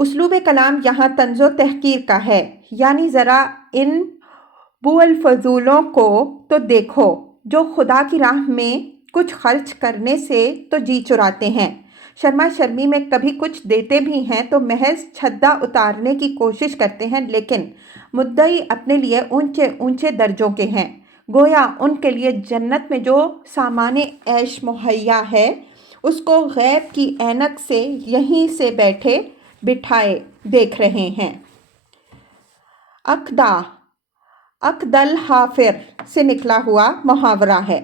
اسلوب کلام یہاں طنز و تحقیر کا ہے، یعنی ذرا ان بوالفضولوں کو تو دیکھو جو خدا کی راہ میں کچھ خرچ کرنے سے تو جی چراتے ہیں، شرما شرمی میں کبھی کچھ دیتے بھی ہیں تو محض چھدا اتارنے کی کوشش کرتے ہیں، لیکن مدعی اپنے لیے اونچے اونچے درجوں کے ہیں، گویا ان کے لیے جنت میں جو سامان عیش مہیا ہے اس کو غیب کی اینک سے یہیں سے بیٹھے بٹھائے دیکھ رہے ہیں۔ عقدہ عقد الحافر سے نکلا ہوا محاورہ ہے۔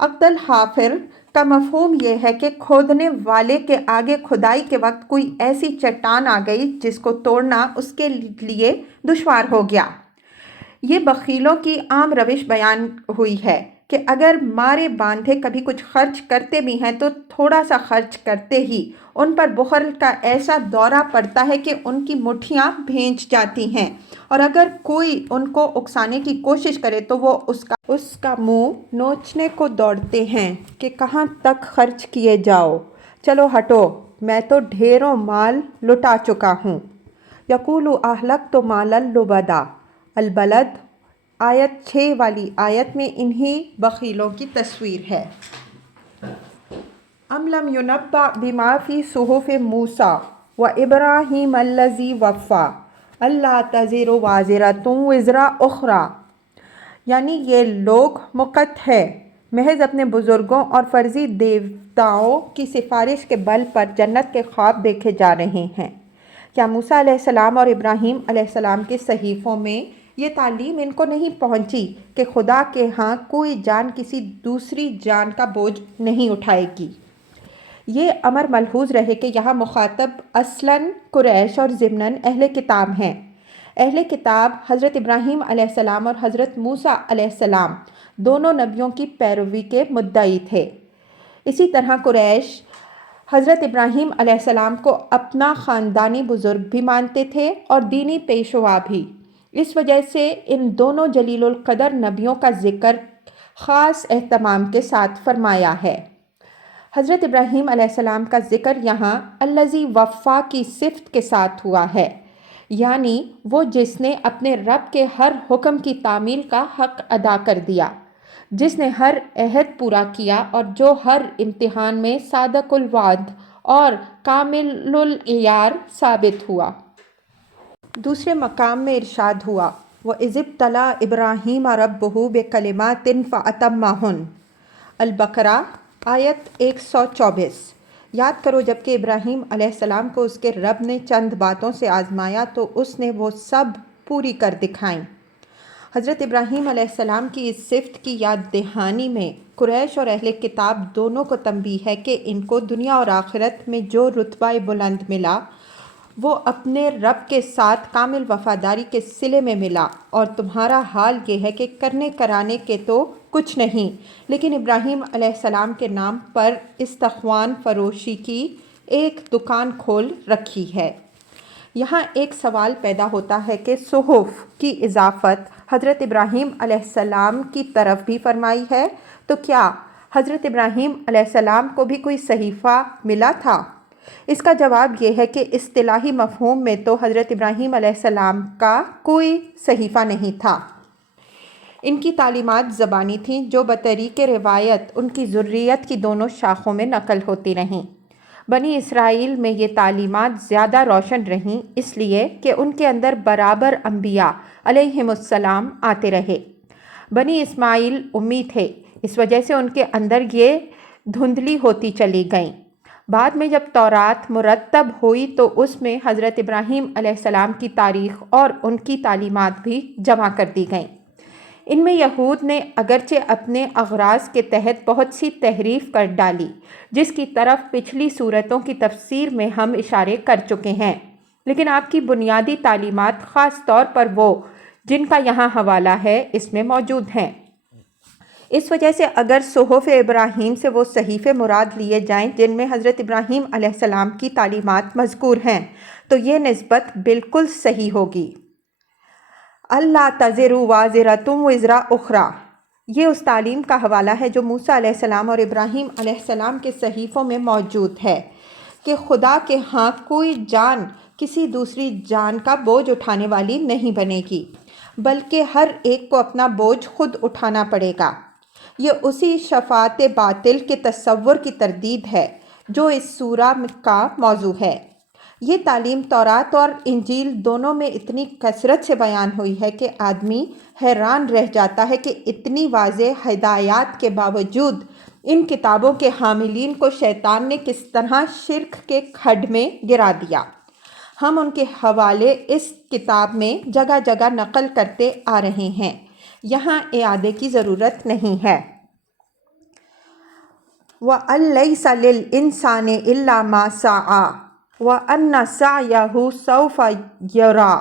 عقد الحافر کا مفہوم یہ ہے کہ کھودنے والے کے آگے کھدائی کے وقت کوئی ایسی چٹان آ گئی جس کو توڑنا اس کے لیے دشوار ہو گیا۔ یہ بخیلوں کی عام روش بیان ہوئی ہے کہ اگر مارے باندھے کبھی کچھ خرچ کرتے بھی ہیں تو تھوڑا سا خرچ کرتے ہی ان پر بخل کا ایسا دورہ پڑتا ہے کہ ان کی مٹھیاں بھینچ جاتی ہیں، اور اگر کوئی ان کو اکسانے کی کوشش کرے تو وہ اس کا منہ نوچنے کو دوڑتے ہیں کہ کہاں تک خرچ کیے جاؤ، چلو ہٹو، میں تو ڈھیروں مال لٹا چکا ہوں۔ یقول اہلکت مالا لبدا، البلد آیت 6 والی آیت میں انہی بخیلوں کی تصویر ہے۔ ام لم ینبأ بما فی صحف موسیٰ و ابراہیم الذی وفیٰ الا تزر وازرۃ وزر اخری، یعنی یہ لوگ مقت ہے محض اپنے بزرگوں اور فرضی دیوتاؤں کی سفارش کے بل پر جنت کے خواب دیکھے جا رہے ہیں۔ کیا موسیٰ علیہ السلام اور ابراہیم علیہ السلام کے صحیفوں میں یہ تعلیم ان کو نہیں پہنچی کہ خدا کے ہاں کوئی جان کسی دوسری جان کا بوجھ نہیں اٹھائے گی؟ یہ امر ملحوظ رہے کہ یہاں مخاطب اصلاً قریش اور ضمناً اہل کتاب ہیں۔ اہل کتاب حضرت ابراہیم علیہ السلام اور حضرت موسیٰ علیہ السلام دونوں نبیوں کی پیروی کے مدعی تھے۔ اسی طرح قریش حضرت ابراہیم علیہ السلام کو اپنا خاندانی بزرگ بھی مانتے تھے اور دینی پیشوا بھی۔ اس وجہ سے ان دونوں جلیل القدر نبیوں کا ذکر خاص اہتمام کے ساتھ فرمایا ہے۔ حضرت ابراہیم علیہ السلام کا ذکر یہاں الذی وفیٰ کی صفت کے ساتھ ہوا ہے، یعنی وہ جس نے اپنے رب کے ہر حکم کی تعمیل کا حق ادا کر دیا، جس نے ہر عہد پورا کیا اور جو ہر امتحان میں صادق الوعد اور کامل العیار ثابت ہوا۔ دوسرے مقام میں ارشاد ہوا وَإِذِ ابْتَلَىٰ إِبْرَاهِيمَ رَبُّهُ بِكَلِمَاتٍ فَأَتَمَّهُنَّ، البقرہ آیت 124۔ یاد کرو جب کہ ابراہیم علیہ السلام کو اس کے رب نے چند باتوں سے آزمایا تو اس نے وہ سب پوری کر دکھائیں۔ حضرت ابراہیم علیہ السلام کی اس صفت کی یاد دہانی میں قریش اور اہل کتاب دونوں کو تنبیہ ہے کہ ان کو دنیا اور آخرت میں جو رتبہ بلند ملا وہ اپنے رب کے ساتھ کامل وفاداری کے صلے میں ملا، اور تمہارا حال یہ ہے کہ کرنے کرانے کے تو کچھ نہیں، لیکن ابراہیم علیہ السلام کے نام پر استخوان فروشی کی ایک دکان کھول رکھی ہے۔ یہاں ایک سوال پیدا ہوتا ہے کہ صحف کی اضافت حضرت ابراہیم علیہ السلام کی طرف بھی فرمائی ہے، تو کیا حضرت ابراہیم علیہ السلام کو بھی کوئی صحیفہ ملا تھا؟ اس کا جواب یہ ہے کہ اصطلاحی مفہوم میں تو حضرت ابراہیم علیہ السلام کا کوئی صحیفہ نہیں تھا۔ ان کی تعلیمات زبانی تھیں جو بطریق روایت ان کی ذریت کی دونوں شاخوں میں نقل ہوتی رہیں۔ بنی اسرائیل میں یہ تعلیمات زیادہ روشن رہیں اس لیے کہ ان کے اندر برابر انبیاء علیہم السلام آتے رہے۔ بنی اسماعیل امی تھے، اس وجہ سے ان کے اندر یہ دھندلی ہوتی چلی گئیں۔ بعد میں جب تورات مرتب ہوئی تو اس میں حضرت ابراہیم علیہ السلام کی تاریخ اور ان کی تعلیمات بھی جمع کر دی گئیں۔ ان میں یہود نے اگرچہ اپنے اغراض کے تحت بہت سی تحریف کر ڈالی، جس کی طرف پچھلی صورتوں کی تفسیر میں ہم اشارے کر چکے ہیں، لیکن آپ کی بنیادی تعلیمات خاص طور پر وہ جن کا یہاں حوالہ ہے اس میں موجود ہیں۔ اس وجہ سے اگر صحف ابراہیم سے وہ صحیفے مراد لیے جائیں جن میں حضرت ابراہیم علیہ السلام کی تعلیمات مذکور ہیں تو یہ نسبت بالکل صحیح ہوگی۔ اللہ تزر وازرۃ وزر اخری، یہ اس تعلیم کا حوالہ ہے جو موسیٰ علیہ السلام اور ابراہیم علیہ السلام کے صحیفوں میں موجود ہے کہ خدا کے ہاں کوئی جان کسی دوسری جان کا بوجھ اٹھانے والی نہیں بنے گی، بلکہ ہر ایک کو اپنا بوجھ خود اٹھانا پڑے گا۔ یہ اسی شفاعت باطل کے تصور کی تردید ہے جو اس سورہ کا موضوع ہے۔ یہ تعلیم تورات اور انجیل دونوں میں اتنی کثرت سے بیان ہوئی ہے کہ آدمی حیران رہ جاتا ہے کہ اتنی واضح ہدایات کے باوجود ان کتابوں کے حاملین کو شیطان نے کس طرح شرک کے کھڈ میں گرا دیا۔ ہم ان کے حوالے اس کتاب میں جگہ جگہ نقل کرتے آ رہے ہیں، یہاں اعادے کی ضرورت نہیں ہے۔ وَأَن لَيْسَ لِلْإِنسَانِ إِلَّا مَا سَعَىٰ وَأَنَّ سَعْيَهُ سَوْفَ يُرَىٰ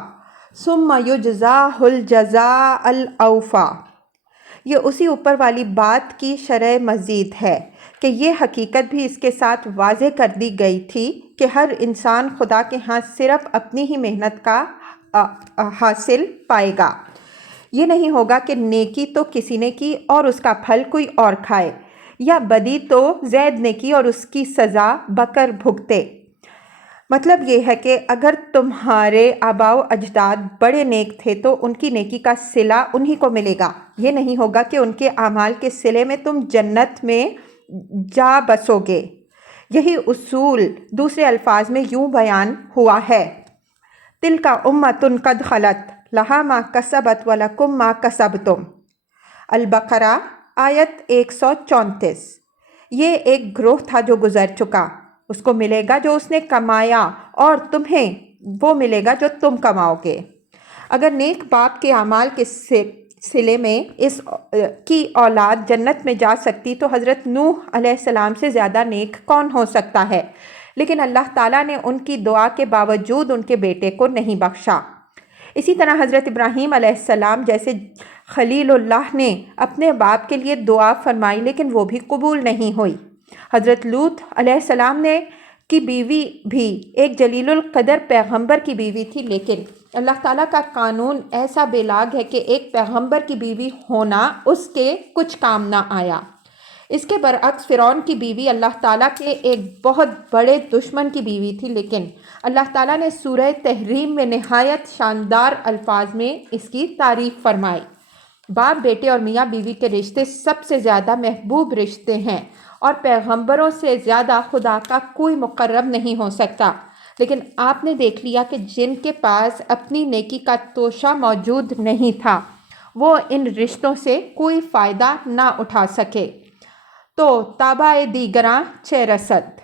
ثُمَّ يُجْزَاهُ الْجَزَاءَ الْأَوْفَىٰ۔ یہ اسی اوپر والی بات کی شرح مزید ہے کہ یہ حقیقت بھی اس کے ساتھ واضح کر دی گئی تھی کہ ہر انسان خدا کے ہاں صرف اپنی ہی محنت کا حاصل پائے گا۔ یہ نہیں ہوگا کہ نیکی تو کسی نے کی اور اس کا پھل کوئی اور کھائے، یا بدی تو زید نے کی اور اس کی سزا بکر بھگتے۔ مطلب یہ ہے کہ اگر تمہارے آباء و اجداد بڑے نیک تھے تو ان کی نیکی کا صلہ انہی کو ملے گا۔ یہ نہیں ہوگا کہ ان کے اعمال کے صلے میں تم جنت میں جا بسو گے۔ یہی اصول دوسرے الفاظ میں یوں بیان ہوا ہے: تِلْکَ أُمَّةٌ قَدْ خَلَتْ لَہَا مَا كَسَبَتْ وَلَكُمْ مَا كَسَبْتُمْ۔ البقرہ آیت 134۔ یہ ایک گروہ تھا جو گزر چکا، اس کو ملے گا جو اس نے کمایا اور تمہیں وہ ملے گا جو تم کماؤ گے۔ اگر نیک باپ کے اعمال کے صلے میں اس کی اولاد جنت میں جا سکتی تو حضرت نوح علیہ السلام سے زیادہ نیک کون ہو سکتا ہے؟ لیکن اللہ تعالیٰ نے ان کی دعا کے باوجود ان کے بیٹے کو نہیں بخشا۔ اسی طرح حضرت ابراہیم علیہ السلام جیسے خلیل اللہ نے اپنے باپ کے لیے دعا فرمائی لیکن وہ بھی قبول نہیں ہوئی۔ حضرت لوط علیہ السلام کی بیوی بھی ایک جلیل القدر پیغمبر کی بیوی تھی، لیکن اللہ تعالیٰ کا قانون ایسا بے لاگ ہے کہ ایک پیغمبر کی بیوی ہونا اس کے کچھ کام نہ آیا۔ اس کے برعکس فرعون کی بیوی اللہ تعالیٰ کے ایک بہت بڑے دشمن کی بیوی تھی، لیکن اللہ تعالیٰ نے سورہ تحریم میں نہایت شاندار الفاظ میں اس کی تعریف فرمائی۔ باپ بیٹے اور میاں بیوی کے رشتے سب سے زیادہ محبوب رشتے ہیں اور پیغمبروں سے زیادہ خدا کا کوئی مقرب نہیں ہو سکتا، لیکن آپ نے دیکھ لیا کہ جن کے پاس اپنی نیکی کا توشہ موجود نہیں تھا وہ ان رشتوں سے کوئی فائدہ نہ اٹھا سکے۔ تو تابع دیگراں چہ رسد۔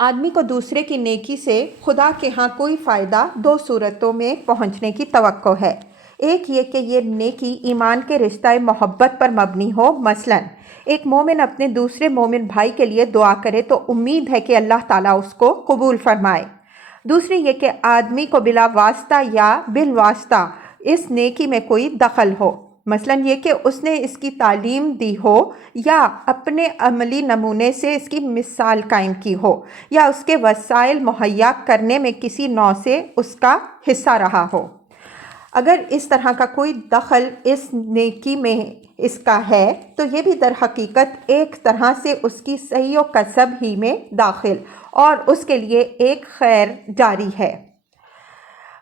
آدمی کو دوسرے کی نیکی سے خدا کے ہاں کوئی فائدہ دو صورتوں میں پہنچنے کی توقع ہے۔ ایک یہ کہ یہ نیکی ایمان کے رشتہ محبت پر مبنی ہو، مثلاً ایک مومن اپنے دوسرے مومن بھائی کے لیے دعا کرے تو امید ہے کہ اللہ تعالیٰ اس کو قبول فرمائے۔ دوسری یہ کہ آدمی کو بلا واسطہ یا بالواسطہ اس نیکی میں کوئی دخل ہو، مثلاً یہ کہ اس نے اس کی تعلیم دی ہو یا اپنے عملی نمونے سے اس کی مثال قائم کی ہو یا اس کے وسائل مہیا کرنے میں کسی نوع سے اس کا حصہ رہا ہو۔ اگر اس طرح کا کوئی دخل اس نیکی میں اس کا ہے تو یہ بھی در حقیقت ایک طرح سے اس کی صحیح و کسب ہی میں داخل اور اس کے لیے ایک خیر جاری ہے۔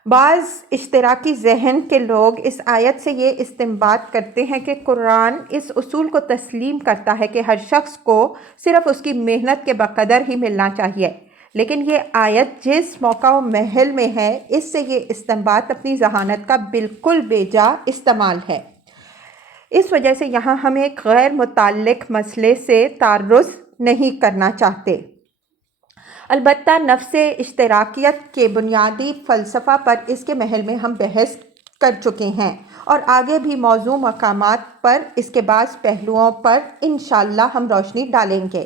بعض اشتراکی ذہن کے لوگ اس آیت سے یہ استنباط کرتے ہیں کہ قرآن اس اصول کو تسلیم کرتا ہے کہ ہر شخص کو صرف اس کی محنت کے بقدر ہی ملنا چاہیے، لیکن یہ آیت جس موقع و محل میں ہے اس سے یہ استنباط اپنی ذہانت کا بالکل بے جا استعمال ہے۔ اس وجہ سے یہاں ہم ایک غیر متعلق مسئلے سے تعرض نہیں کرنا چاہتے۔ البتہ نفس اشتراکیت کے بنیادی فلسفہ پر اس کے محل میں ہم بحث کر چکے ہیں اور آگے بھی موضوع مقامات پر اس کے بعض پہلوؤں پر انشاءاللہ ہم روشنی ڈالیں گے۔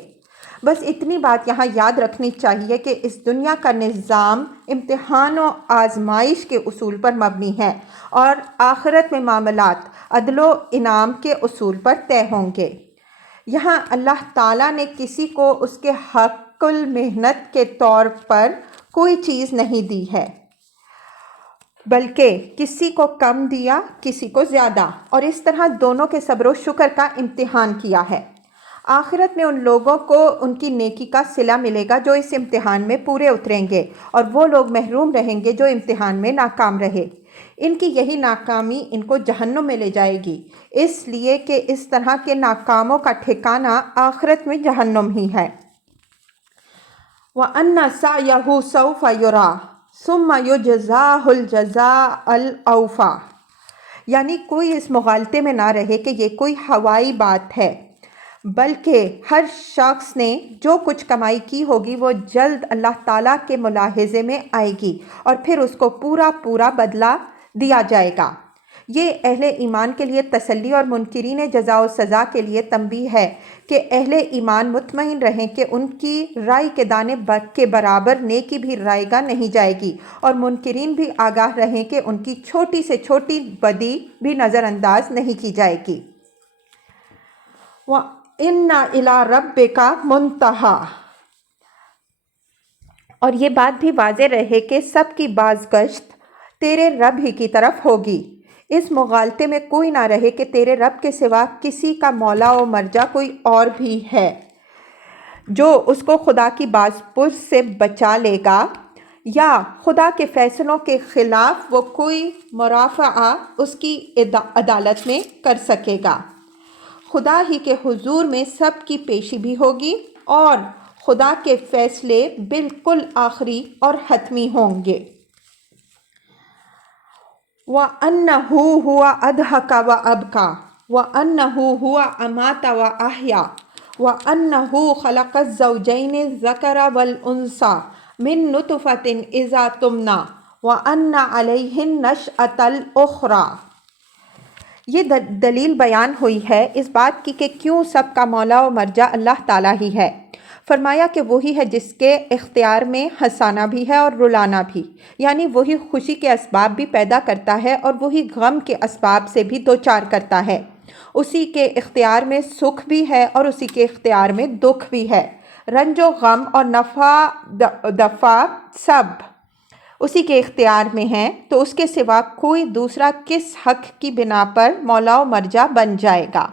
بس اتنی بات یہاں یاد رکھنی چاہیے کہ اس دنیا کا نظام امتحان و آزمائش کے اصول پر مبنی ہے اور آخرت میں معاملات عدل و انعام کے اصول پر طے ہوں گے۔ یہاں اللہ تعالیٰ نے کسی کو اس کے حق المحنت کے طور پر کوئی چیز نہیں دی ہے، بلکہ کسی کو کم دیا، کسی کو زیادہ، اور اس طرح دونوں کے صبر و شکر کا امتحان کیا ہے۔ آخرت میں ان لوگوں کو ان کی نیکی کا صلہ ملے گا جو اس امتحان میں پورے اتریں گے، اور وہ لوگ محروم رہیں گے جو امتحان میں ناکام رہے۔ ان کی یہی ناکامی ان کو جہنم میں لے جائے گی، اس لیے کہ اس طرح کے ناکاموں کا ٹھکانہ آخرت میں جہنم ہی ہے۔ وَأَنَّ سَعْيَهُ سَوْفَ يُرَىٰ ثُمَّ يُجْزَاهُ الْجَزَاءَ الْأَوْفَىٰ، یعنی کوئی اس مغالطے میں نہ رہے کہ یہ کوئی ہوائی بات ہے، بلکہ ہر شخص نے جو کچھ کمائی کی ہوگی وہ جلد اللہ تعالیٰ کے ملاحظے میں آئے گی، اور پھر اس کو پورا بدلہ دیا جائے گا۔ یہ اہل ایمان کے لیے تسلی اور منکرین جزا و سزا کے لیے تنبیہ ہے کہ اہل ایمان مطمئن رہیں کہ ان کی رائی کے دانے کے برابر نیکی بھی رائے گاہ نہیں جائے گی، اور منکرین بھی آگاہ رہیں کہ ان کی چھوٹی سے چھوٹی بدی بھی نظر انداز نہیں کی جائے گی۔ وَإِنَّ إِلَىٰ رَبِّكَ مُنتَهَىٰ، اور یہ بات بھی واضح رہے کہ سب کی بازگشت تیرے رب ہی کی طرف ہوگی۔ اس مغالطے میں کوئی نہ رہے کہ تیرے رب کے سوا کسی کا مولا و مرجع کوئی اور بھی ہے جو اس کو خدا کی بازپرس سے بچا لے گا، یا خدا کے فیصلوں کے خلاف وہ کوئی مرافعہ اس کی عدالت میں کر سکے گا۔ خدا ہی کے حضور میں سب کی پیشی بھی ہوگی، اور خدا کے فیصلے بالکل آخری اور حتمی ہوں گے۔ وَأَنَّهُ هُوَ أَضْحَكَ وَأَبْكَىٰ وَأَنَّهُ هُوَ أَمَاتَ وَأَحْيَا وَأَنَّهُ خَلَقَ الزَّوْجَيْنِ الذَّكَرَ وَالْأُنثَىٰ مِن نُطْفَةٍ إِذَا تُمْنَىٰ وَأَنَّ عَلَيْهِ النَّشْأَةَ الْأُخْرَىٰ۔ یہ دلیل بیان ہوئی ہے اس بات کی کہ کیوں سب کا مولا و مرجع اللہ تعالیٰ ہی ہے۔ فرمایا کہ وہی ہے جس کے اختیار میں ہنسانا بھی ہے اور رلانا بھی، یعنی وہی خوشی کے اسباب بھی پیدا کرتا ہے اور وہی غم کے اسباب سے بھی دوچار کرتا ہے۔ اسی کے اختیار میں سکھ بھی ہے اور اسی کے اختیار میں دکھ بھی ہے۔ رنج و غم اور نفع دفع سب اسی کے اختیار میں ہیں، تو اس کے سوا کوئی دوسرا کس حق کی بنا پر مولا و مرجع بن جائے گا؟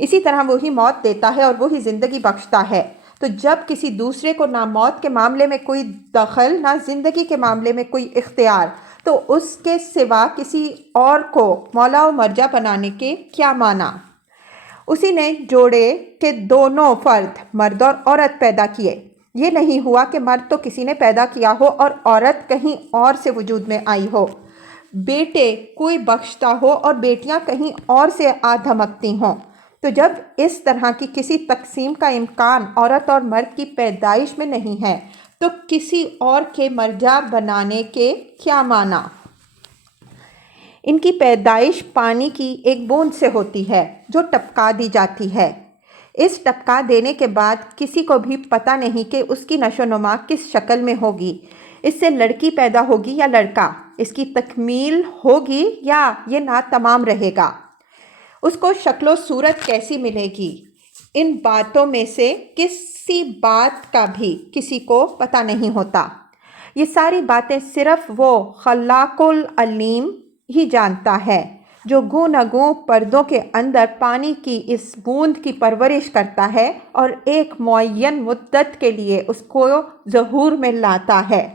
اسی طرح وہی موت دیتا ہے اور وہی زندگی بخشتا ہے۔ تو جب کسی دوسرے کو نہ موت کے معاملے میں کوئی دخل نہ زندگی کے معاملے میں کوئی اختیار، تو اس کے سوا کسی اور کو مولا و مرجع بنانے کے کیا معنی؟ اسی نے جوڑے کہ دونوں فرد مرد اور عورت پیدا کیے۔ یہ نہیں ہوا کہ مرد تو کسی نے پیدا کیا ہو اور عورت کہیں اور سے وجود میں آئی ہو، بیٹے کوئی بخشتا ہو اور بیٹیاں کہیں اور سے آ دھمکتی ہوں۔ تو جب اس طرح کی کسی تقسیم کا امکان عورت اور مرد کی پیدائش میں نہیں ہے، تو کسی اور کے مرجع بنانے کے کیا معنی؟ ان کی پیدائش پانی کی ایک بوند سے ہوتی ہے جو ٹپکا دی جاتی ہے۔ اس ٹپکا دینے کے بعد کسی کو بھی پتہ نہیں کہ اس کی نشو و نما کس شکل میں ہوگی، اس سے لڑکی پیدا ہوگی یا لڑکا، اس کی تکمیل ہوگی یا یہ ناتمام رہے گا، اس کو شکل و صورت کیسی ملے گی، ان باتوں میں سے کسی بات کا بھی کسی کو پتہ نہیں ہوتا۔ یہ ساری باتیں صرف وہ خلاق العلیم ہی جانتا ہے جو گوں نہ گوں پردوں کے اندر پانی کی اس بوند کی پرورش کرتا ہے اور ایک معین مدت کے لیے اس کو ظہور میں لاتا ہے،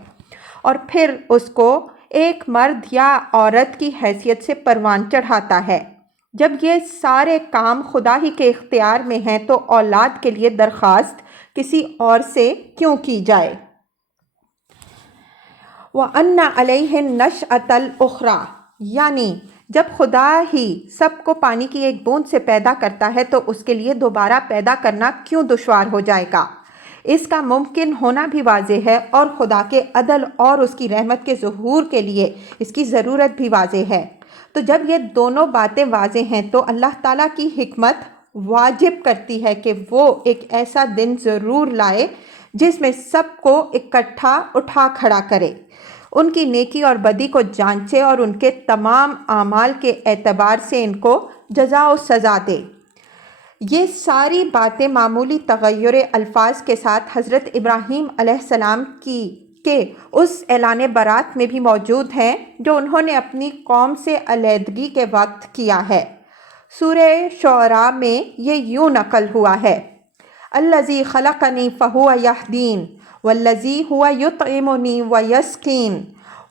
اور پھر اس کو ایک مرد یا عورت کی حیثیت سے پروان چڑھاتا ہے۔ جب یہ سارے کام خدا ہی کے اختیار میں ہیں تو اولاد کے لیے درخواست کسی اور سے کیوں کی جائے؟ وَأَنَّ عَلَيْهِ النَّشْأَةَ الْأُخْرَىٰ، یعنی جب خدا ہی سب کو پانی کی ایک بوند سے پیدا کرتا ہے تو اس کے لیے دوبارہ پیدا کرنا کیوں دشوار ہو جائے گا؟ اس کا ممکن ہونا بھی واضح ہے، اور خدا کے عدل اور اس کی رحمت کے ظہور کے لیے اس کی ضرورت بھی واضح ہے۔ تو جب یہ دونوں باتیں واضح ہیں تو اللہ تعالیٰ کی حکمت واجب کرتی ہے کہ وہ ایک ایسا دن ضرور لائے جس میں سب کو اکٹھا اٹھا کھڑا کرے، ان کی نیکی اور بدی کو جانچے اور ان کے تمام اعمال کے اعتبار سے ان کو جزا و سزا دے۔ یہ ساری باتیں معمولی تغیر الفاظ کے ساتھ حضرت ابراہیم علیہ السلام کے اس اعلان برات میں بھی موجود ہیں جو انہوں نے اپنی قوم سے علیحدگی کے وقت کیا ہے۔ سورہ شعراء میں یہ یوں نقل ہوا ہے، الذی خلقنی فہو یہدین والذی ہوا یطعمنی ویسقین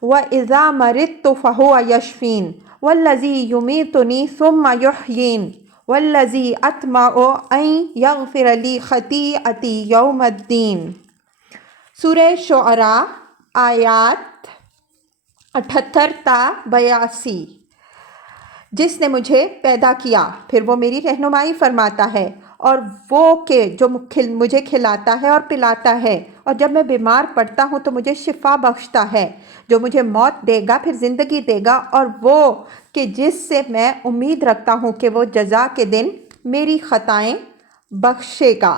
واذا مرضت فہو یشفین والذی یمیتنی ثم یحیین والذی اطمع ان یغفر لی خطیئتی یوم الدین۔ سورہ شعراء آیات 78 تا 82۔ جس نے مجھے پیدا کیا پھر وہ میری رہنمائی فرماتا ہے، اور وہ کہ جو مجھے کھلاتا ہے اور پلاتا ہے، اور جب میں بیمار پڑتا ہوں تو مجھے شفا بخشتا ہے، جو مجھے موت دے گا پھر زندگی دے گا، اور وہ کہ جس سے میں امید رکھتا ہوں کہ وہ جزا کے دن میری خطائیں بخشے گا۔